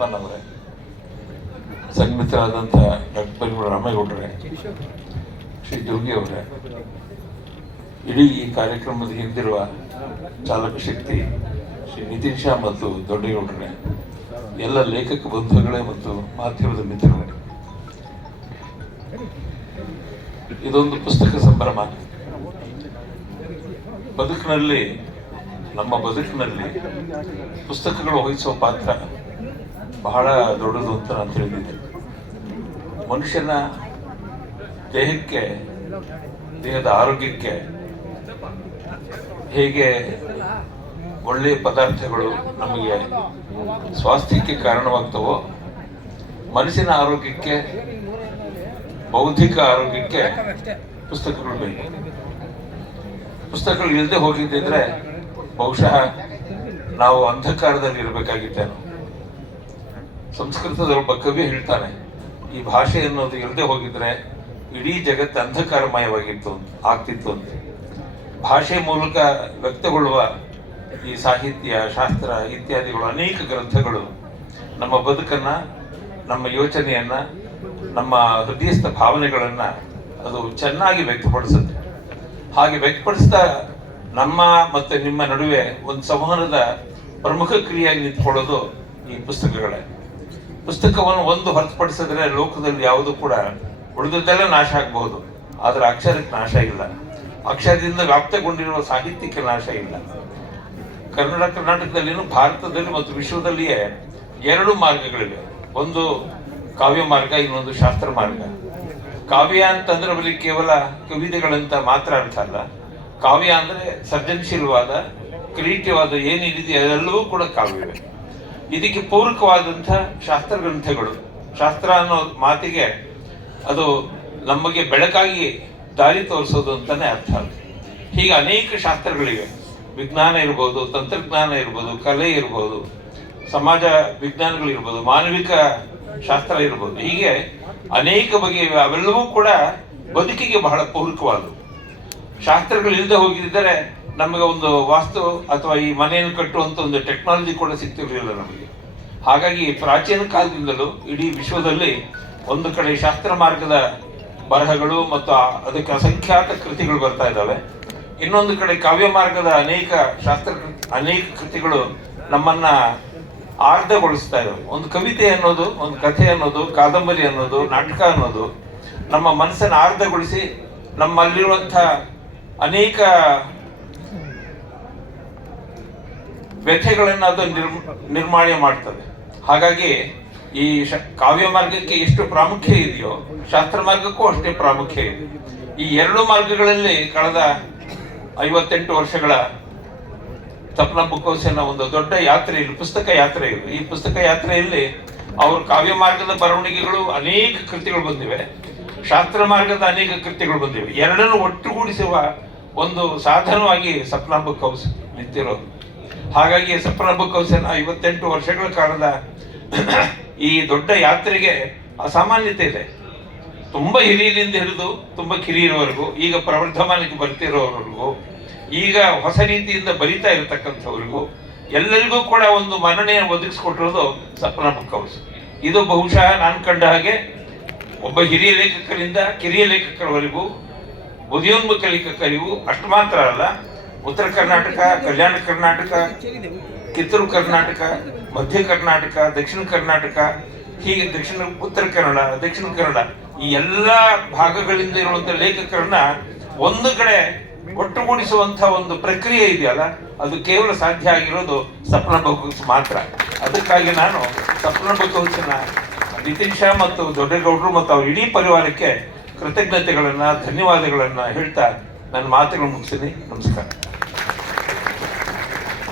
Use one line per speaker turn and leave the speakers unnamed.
ಪನ್ನವರೇ ಸಂಗಮಿತರಾದಂಥ doctor ಪರಿಮಳ ರಾಮೇಗೌಡರೇ, ಶ್ರೀ ಜೋಗಿ ಅವರೇ, ಇಡೀ ಈ ಕಾರ್ಯಕ್ರಮದ ಹಿಂದಿರುವ ಚಾಲಕ ಶಕ್ತಿ ಶ್ರೀ ನಿತಿನ್ ಶಾ ಮತ್ತು ದೊಡ್ಡಗೌಡರೇ, ಎಲ್ಲ ಲೇಖಕ ಬಂಧುಗಳೇ ಮತ್ತು ಮಾಧ್ಯಮದ ಮಿತ್ರರೇ. ಇದೊಂದು ಪುಸ್ತಕ ಸಂಭ್ರಮ. ಬದುಕಿನಲ್ಲಿ, ನಮ್ಮ ಬದುಕಿನಲ್ಲಿ ಪುಸ್ತಕಗಳು ವಹಿಸುವ ಪಾತ್ರ ಬಹಳ ದೊಡ್ಡದು ಅಂತ ನಾನು ತಿಳಿದಿದ್ದೆ ಮನುಷ್ಯನ ದೇಹಕ್ಕೆ, ದೇಹದ ಆರೋಗ್ಯಕ್ಕೆ ಹೇಗೆ ಒಳ್ಳೆಯ ಪದಾರ್ಥಗಳು ನಮಗೆ ಸ್ವಾಸ್ಥ್ಯಕ್ಕೆ ಕಾರಣವಾಗ್ತವೋ ಮನಸ್ಸಿನ ಆರೋಗ್ಯಕ್ಕೆ, ಬೌದ್ಧಿಕ ಆರೋಗ್ಯಕ್ಕೆ ಪುಸ್ತಕಗಳು ಬೇಕು. ಪುಸ್ತಕಗಳು ಇಲ್ಲದೆ ಹೋಗಿದ್ದಿದ್ರೆ ಬಹುಶಃ ನಾವು ಅಂಧಕಾರದಲ್ಲಿ ಇರಬೇಕಾಗಿತ್ತೇನೋ ಸಂಸ್ಕೃತದ ಒಬ್ಬ ಕವಿ ಹೇಳ್ತಾನೆ ಈ ಭಾಷೆ ಅನ್ನೋದು ಇಲ್ಲದೆ ಹೋಗಿದ್ರೆ ಇಡೀ ಜಗತ್ತು ಅಂಧಕಾರಮಯವಾಗಿತ್ತು ಆಗ್ತಿತ್ತು ಅಂತ. ಭಾಷೆ ಮೂಲಕ ವ್ಯಕ್ತಗೊಳ್ಳುವ ಈ ಸಾಹಿತ್ಯ, ಶಾಸ್ತ್ರ ಇತ್ಯಾದಿಗಳು ಅನೇಕ ಗ್ರಂಥಗಳು ನಮ್ಮ ಬದುಕನ್ನು, ನಮ್ಮ ಯೋಚನೆಯನ್ನ, ನಮ್ಮ ಹೃದಯಸ್ಥ ಭಾವನೆಗಳನ್ನ ಅದು ಚೆನ್ನಾಗಿ ವ್ಯಕ್ತಪಡಿಸುತ್ತೆ. ಹಾಗೆ ವ್ಯಕ್ತಪಡಿಸ್ತಾ ನಮ್ಮ ಮತ್ತೆ ನಿಮ್ಮ ನಡುವೆ ಒಂದು ಸಂವಹನದ ಪ್ರಮುಖ ಕ್ರಿಯೆಯಾಗಿ ನಿಂತ್ಕೊಳ್ಳೋದು ಈ ಪುಸ್ತಕಗಳೇ. ಪುಸ್ತಕವನ್ನು ಒಂದು ಹೊರತುಪಡಿಸಿದ್ರೆ ಲೋಕದಲ್ಲಿ ಯಾವುದು ಕೂಡ ಉಳಿದದ್ದೆಲ್ಲ ನಾಶ ಆಗಬಹುದು. ಆದರೆ ಅಕ್ಷರಕ್ಕೆ ನಾಶ ಇಲ್ಲ. ಅಕ್ಷರದಿಂದ ವ್ಯಾಪ್ತಗೊಂಡಿರುವ ಸಾಹಿತ್ಯಕ್ಕೆ ನಾಶ ಇಲ್ಲ. ಕನ್ನಡ ಕರ್ನಾಟಕದಲ್ಲಿನೂ ಭಾರತದಲ್ಲಿ ಮತ್ತು ವಿಶ್ವದಲ್ಲಿಯೇ ಎರಡು ಮಾರ್ಗಗಳಿವೆ. ಒಂದು ಕಾವ್ಯ ಮಾರ್ಗ, ಇನ್ನೊಂದು ಶಾಸ್ತ್ರ ಮಾರ್ಗ. ಕಾವ್ಯ ಅಂತಂದ್ರೆ ಬರೀ ಕೇವಲ ಕವಿತೆಗಳಂತ ಮಾತ್ರ ಅರ್ಥ ಅಲ್ಲ. ಕಾವ್ಯ ಅಂದ್ರೆ ಸರ್ಜನಶೀಲವಾದ ಕ್ರಿಯೇಟಿವ್ ಆದ ಏನಿದೆಯೋ ಅದೆಲ್ಲವೂ ಕೂಡ ಕಾವ್ಯವೇ. ಇದಕ್ಕೆ ಪೂರಕವಾದಂಥ ಶಾಸ್ತ್ರ ಗ್ರಂಥಗಳು ಶಾಸ್ತ್ರ ಅನ್ನೋ ಮಾತಿಗೆ ಅದು ನಮಗೆ ಬೆಳಕಾಗಿ ದಾರಿ ತೋರಿಸೋದು ಅಂತಾನೆ ಅರ್ಥ ಹೀಗೆ ಅನೇಕ ಶಾಸ್ತ್ರಗಳಿವೆ. ವಿಜ್ಞಾನ ಇರ್ಬೋದು, ತಂತ್ರಜ್ಞಾನ ಇರ್ಬೋದು, ಕಲೆ ಇರ್ಬೋದು, ಸಮಾಜ ವಿಜ್ಞಾನಗಳಿರ್ಬೋದು ಮಾನವಿಕ ಶಾಸ್ತ್ರ ಇರ್ಬೋದು. ಹೀಗೆ ಅನೇಕ ಬಗೆಯ ಅವೆಲ್ಲವೂ ಕೂಡ ಬದುಕಿಗೆ ಬಹಳ ಪೂರಕವಾದವು. ಶಾಸ್ತ್ರಗಳು ಇಲ್ಲದೆ ಹೋಗಿದ್ದರೆ ನಮಗೆ ಒಂದು ವಾಸ್ತು ಅಥವಾ ಈ ಮನೆಯನ್ನು ಕಟ್ಟುವಂಥ ಒಂದು ಟೆಕ್ನಾಲಜಿ ಕೂಡ ಸಿಗ್ತಿರಲಿಲ್ಲ ನಮಗೆ. ಹಾಗಾಗಿ ಪ್ರಾಚೀನ ಕಾಲದಿಂದಲೂ ಇಡೀ ವಿಶ್ವದಲ್ಲಿ ಒಂದು ಕಡೆ ಶಾಸ್ತ್ರ ಮಾರ್ಗದ ಬರಹಗಳು ಮತ್ತು ಅದಕ್ಕೆ ಅಸಂಖ್ಯಾತ ಕೃತಿಗಳು ಬರ್ತಾ ಇದ್ದಾವೆ. ಇನ್ನೊಂದು ಕಡೆ ಕಾವ್ಯ ಮಾರ್ಗದ ಅನೇಕ ಶಾಸ್ತ್ರ ಅನೇಕ ಕೃತಿಗಳು ನಮ್ಮನ್ನ ಆರ್ಧಗೊಳಿಸ್ತಾ ಇದ್ದಾವೆ. ಒಂದು ಕವಿತೆ ಅನ್ನೋದು, ಒಂದು ಕಥೆ ಅನ್ನೋದು, ಕಾದಂಬರಿ ಅನ್ನೋದು, ನಾಟಕ ಅನ್ನೋದು ನಮ್ಮ ಮನಸ್ಸನ್ನು ಆರ್ಧಗೊಳಿಸಿ ನಮ್ಮಲ್ಲಿರುವಂಥ ಅನೇಕ ವ್ಯಥೆಗಳನ್ನು ಅದು ನಿರ್ ನಿರ್ಮಾಣ ಮಾಡ್ತದೆ. ಹಾಗಾಗಿ ಈ ಶ- ಕಾವ್ಯ ಮಾರ್ಗಕ್ಕೆ ಎಷ್ಟು ಪ್ರಾಮುಖ್ಯ ಇದೆಯೋ, ಶಾಸ್ತ್ರ ಮಾರ್ಗಕ್ಕೂ ಅಷ್ಟೇ ಪ್ರಾಮುಖ್ಯ ಇದೆ. ಈ ಎರಡು ಮಾರ್ಗಗಳಲ್ಲಿ ಕಳೆದ ಐವತ್ತೆಂಟು ವರ್ಷಗಳ ತಪ್ನ ಬುಕ್ಕೋಸಿನ ಒಂದು ದೊಡ್ಡ ಯಾತ್ರೆ, ಇಲ್ಲಿ ಪುಸ್ತಕ ಯಾತ್ರೆ ಇದು. ಈ ಪುಸ್ತಕ ಯಾತ್ರೆಯಲ್ಲಿ ಅವರು ಕಾವ್ಯ ಮಾರ್ಗದ ಬರವಣಿಗೆಗಳು ಅನೇಕ ಕೃತಿಗಳು ಬಂದಿವೆ. ಶಾಸ್ತ್ರ ಮಾರ್ಗದ ಅನೇಕ ಕೃತಿಗಳು ಬಂದಿವೆ. ಎರಡನ್ನು ಒಟ್ಟುಗೂಡಿಸುವ ಒಂದು ಸಾಧನವಾಗಿ ಸಪ್ನ ಬುಕ್ ಹೌಸ್ ನಿಂತಿರೋದು. ಹಾಗಾಗಿ ಯಶಪ್ರಭು ಹೌಸಿನ ಐವತ್ತೆಂಟು ವರ್ಷಗಳ ಕಾಲದ ಈ ದೊಡ್ಡ ಯಾತ್ರೆಗೆ ಅಸಾಮಾನ್ಯತೆ ಇದೆ. ತುಂಬ ಹಿರಿಯರಿಂದ ಹಿಡಿದು ತುಂಬ ಕಿರಿಯರವರೆಗೂ, ಈಗ ಪ್ರವರ್ಧಮಾನಕ್ಕೆ ಬರ್ತಿರೋವರೆಗೂ, ಈಗ ಹೊಸ ರೀತಿಯಿಂದ ಬರಿತಾ ಇರತಕ್ಕಂಥವ್ರಿಗೂ, ಎಲ್ಲರಿಗೂ ಕೂಡ ಒಂದು ಮನ್ನಣೆಯನ್ನು ಒದಗಿಸ್ಕೊಟ್ಟಿರೋದು ಸಪ್ನ ಬುಕ್ ಹೌಸ್ ಇದು ಬಹುಶಃ ನಾನು ಕಂಡ ಹಾಗೆ ಒಬ್ಬ ಹಿರಿಯ ಲೇಖಕರಿಂದ ಕಿರಿಯ ಲೇಖಕರವರೆಗೂ ಉದಯೋನ್ಮುಖ ಲೇಖಕರಿಗೂ ಅಷ್ಟು ಮಾತ್ರ ಅಲ್ಲ ಉತ್ತರ ಕರ್ನಾಟಕ, ಕಲ್ಯಾಣ ಕರ್ನಾಟಕ, ಕಿತ್ತೂರು ಕರ್ನಾಟಕ, ಮಧ್ಯ ಕರ್ನಾಟಕ, ದಕ್ಷಿಣ ಕರ್ನಾಟಕ, ಹೀಗೆ ದಕ್ಷಿಣ, ಉತ್ತರ ಕನ್ನಡ, ದಕ್ಷಿಣ ಕನ್ನಡ, ಈ ಎಲ್ಲ ಭಾಗಗಳಿಂದ ಇರುವಂತ ಲೇಖಕರನ್ನ ಒಂದು ಕಡೆ ಒಟ್ಟುಗೂಡಿಸುವಂತ ಒಂದು ಪ್ರಕ್ರಿಯೆ ಇದೆಯಲ್ಲ, ಅದು ಕೇವಲ ಸಾಧ್ಯ ಆಗಿರೋದು ಸಪ್ನ ಬಕೌಸ್ ಮಾತ್ರ. ಅದಕ್ಕಾಗಿ ನಾನು ಸಪ್ನ ಬಕೌಸಿನ ನಿತಿನ್ ಶಾ ಮತ್ತು ದೊಡ್ಡಗೌಡರು ಮತ್ತು ಅವ್ರ ಇಡೀ ಪರಿವಾರಕ್ಕೆ ಕೃತಜ್ಞತೆಗಳನ್ನ, ಧನ್ಯವಾದಗಳನ್ನು ಹೇಳ್ತಾ ನನ್ನ ಮಾತುಗಳು ಮುಗಿಸ್ತೀನಿ. ನಮಸ್ಕಾರ.